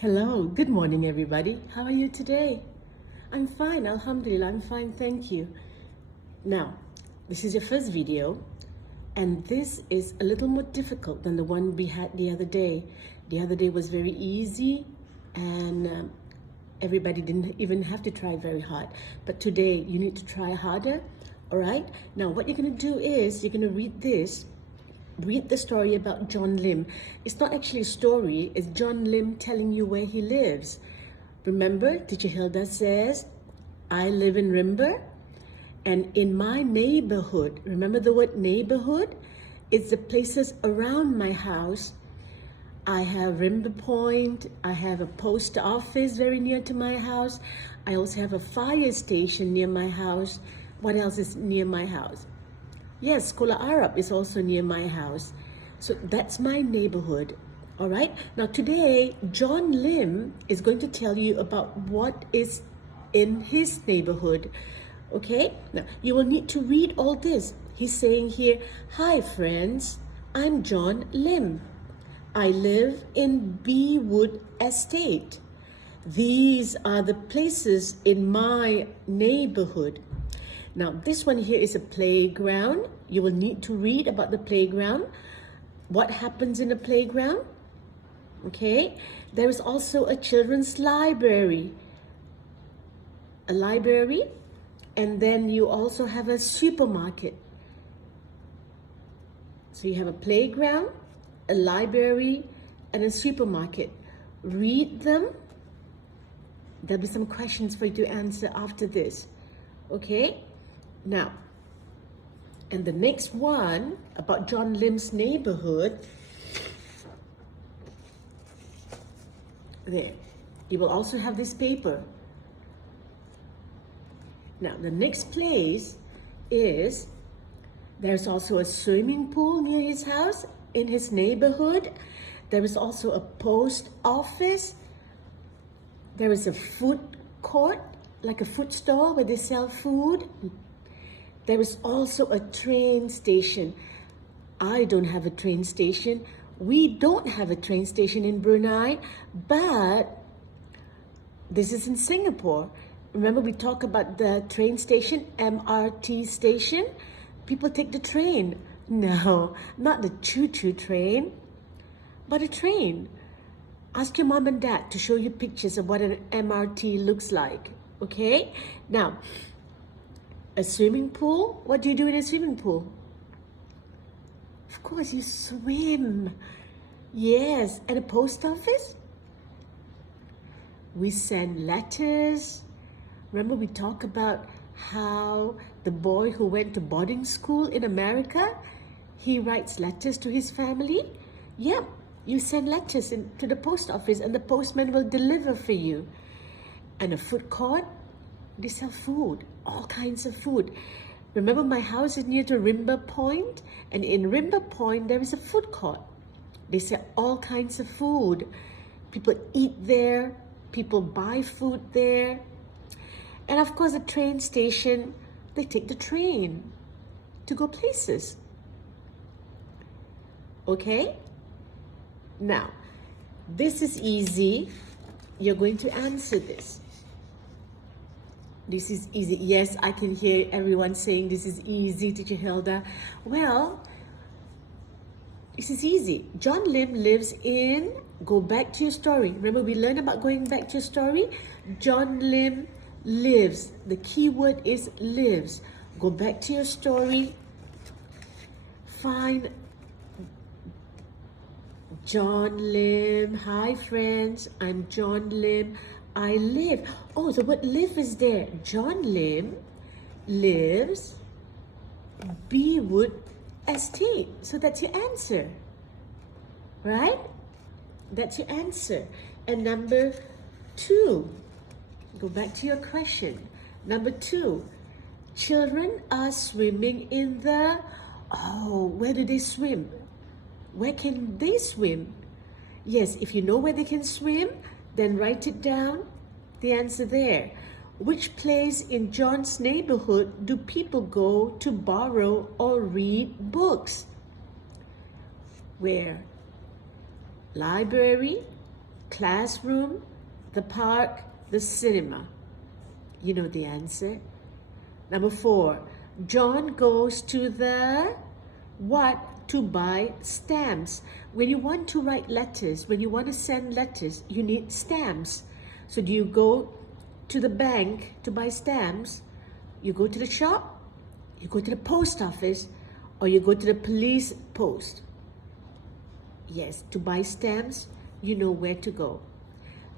Hello, good morning everybody. How are you today? I'm fine, Alhamdulillah, I'm fine, thank you. Now, this is your first video, and this is a little more difficult than the one we had the other day. The other day was very easy, and everybody didn't even have to try very hard. But today, you need to try harder, all right? Now, what you're gonna do is, you're gonna read this. Read the story about John Lim. It's not actually a story, it's John Lim telling you where he lives. Remember, Teacher Hilda says, I live in Rimba, and in my neighborhood, remember the word neighborhood? It's the places around my house. I have Rimba Point, I have a post office very near to my house. I also have a fire station near my house. What else is near my house? Yes, Sekolah Arab is also near my house. So that's my neighborhood. All right. Now today, John Lim is going to tell you about what is in his neighborhood. Okay. Now you will need to read all this. He's saying here, hi friends, I'm John Lim. I live in Beewood Estate. These are the places in my neighborhood. Now, this one here is a playground. You will need to read about the playground. What happens in a playground? Okay. There is also a children's library. A library. And then you also have a supermarket. So you have a playground, a library, and a supermarket. Read them. There'll be some questions for you to answer after this. Okay? Now, and the next one about John Lim's neighborhood, there, you will also have this paper. Now, the next place is, there's also a swimming pool near his house, in his neighborhood. There is also a post office. There is a food court, like a food store where they sell food. There is also a train station. I don't have a train station. We don't have a train station in Brunei, but this is in Singapore. Remember we talk about the train station, MRT station? People take the train. No, not the choo-choo train, but a train. Ask your mom and dad to show you pictures of what an MRT looks like, okay? Now, a swimming pool, what do you do in a swimming pool? Of course, you swim. Yes, and a post office? We send letters. Remember we talk about how the boy who went to boarding school in America, he writes letters to his family? Yep, you send letters to the post office and the postman will deliver for you. And a food court, they sell food, all kinds of food. Remember my house is near to Rimba Point, and in Rimba Point there is a food court. They sell all kinds of food. People eat there, people buy food there. And of course the train station, they take the train to go places. Okay? Now, this is easy. You're going to answer this. This is easy. Yes, I can hear everyone saying this is easy, Teacher Hilda. Well, this is easy. John Lim lives in, go back to your story. Remember we learned about going back to your story? John Lim lives. The key word is lives. Go back to your story. Find John Lim. Hi friends, I'm John Lim. I live. Oh, the word live is there. John Lim lives Beewood Estate. So that's your answer. Right? That's your answer. And number 2, go back to your question. Number 2, children are swimming in the, where do they swim? Where can they swim? Yes, if you know where they can swim, then write it down, the answer there. Which place in John's neighborhood do people go to borrow or read books? Where? Library, classroom, the park, the cinema? You know the answer. Number 4, John goes to the what to buy stamps. When you want to write letters, when you want to send letters, you need stamps. So do you go to the bank to buy stamps? You go to the shop, you go to the post office, or you go to the police post? Yes, to buy stamps, you know where to go.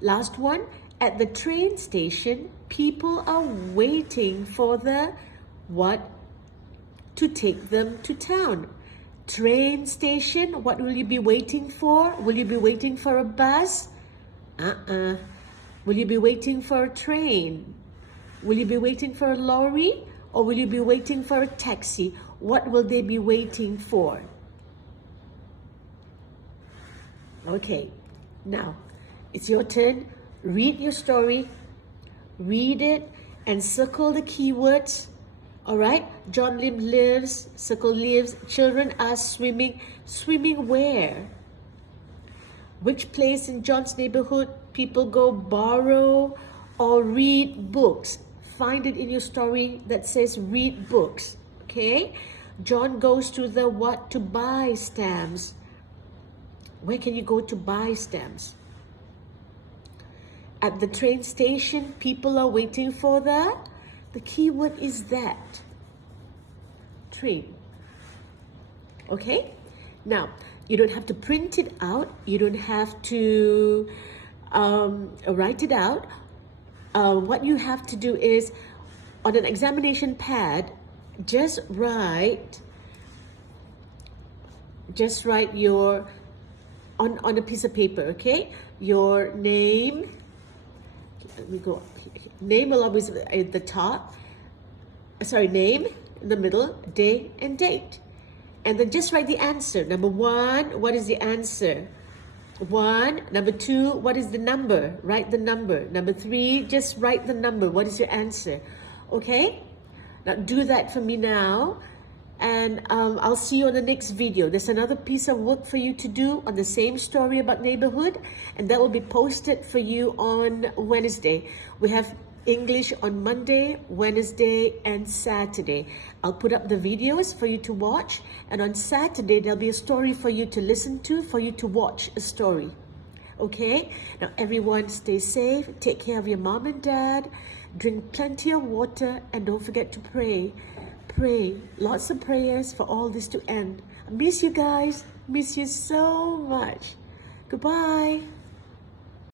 Last one, at the train station, people are waiting for the what to take them to town. Train station, what will you be waiting for? Will you be waiting for a bus? Will you be waiting for a train? Will you be waiting for a lorry? Or will you be waiting for a taxi? What will they be waiting for? Okay, now it's your turn. Read your story, read it, and circle the keywords. All right, John Lim lives, circle lives. Children are swimming. Swimming where? Which place in John's neighborhood people go borrow or read books? Find it in your story that says read books, okay? John goes to the what to buy stamps. Where can you go to buy stamps? At the train station, people are waiting for the keyword is that. Train. Okay? Now, you don't have to print it out. You don't have to write it out. What you have to do is, on an examination pad, just write your, on a piece of paper, okay? Your name. Let me go. Name will always be at the top. Sorry, name in the middle, day and date. And then just write the answer. Number 1, what is the answer? 1. Number 2, what is the number? Write the number. Number 3, just write the number. What is your answer? Okay? Now do that for me now. And I'll see you on the next video. There's another piece of work for you to do on the same story about neighborhood, and that will be posted for you on Wednesday. We have English on Monday, Wednesday, and Saturday. I'll put up the videos for you to watch, and on Saturday there'll be a story for you to listen to, for you to watch a story. Okay? Now everyone stay safe, take care of your mom and dad, drink plenty of water, and don't forget to pray. Pray, lots of prayers for all this to end. I miss you guys, miss you so much. Goodbye.